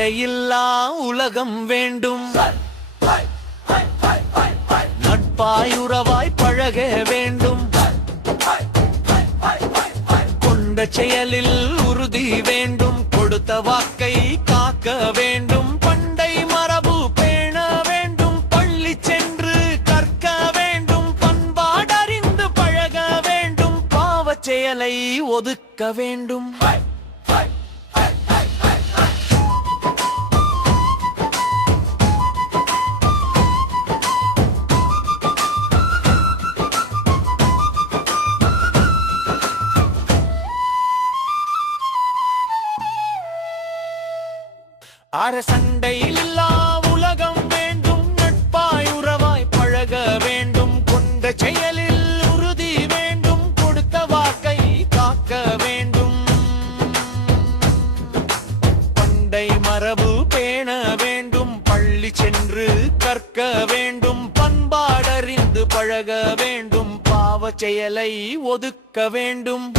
சண்டையில்லா உலகம் வேண்டும். நட்பாயுறவாய் பழக வேண்டும். கொண்ட செயலில் உறுதி வேண்டும். கொடுத்த வாக்கை காக்க வேண்டும். பண்டை மரபு பேண வேண்டும். பள்ளி சென்று கற்க வேண்டும். பண்பாடறிந்து பழக வேண்டும். பாவச் செயலை ஒதுக்க வேண்டும். சண்டையில்லா உலகம் வேண்டும். நட்பாயுறவாய் பழக வேண்டும். கொண்ட செயலில் உறுதி வேண்டும். கொடுத்த வாக்கை காக்க வேண்டும். பண்டை மரபு பேண வேண்டும். பள்ளி சென்று கற்க வேண்டும். பண்பாடறிந்து பழக வேண்டும். பாவச் செயலை ஒதுக்க வேண்டும்.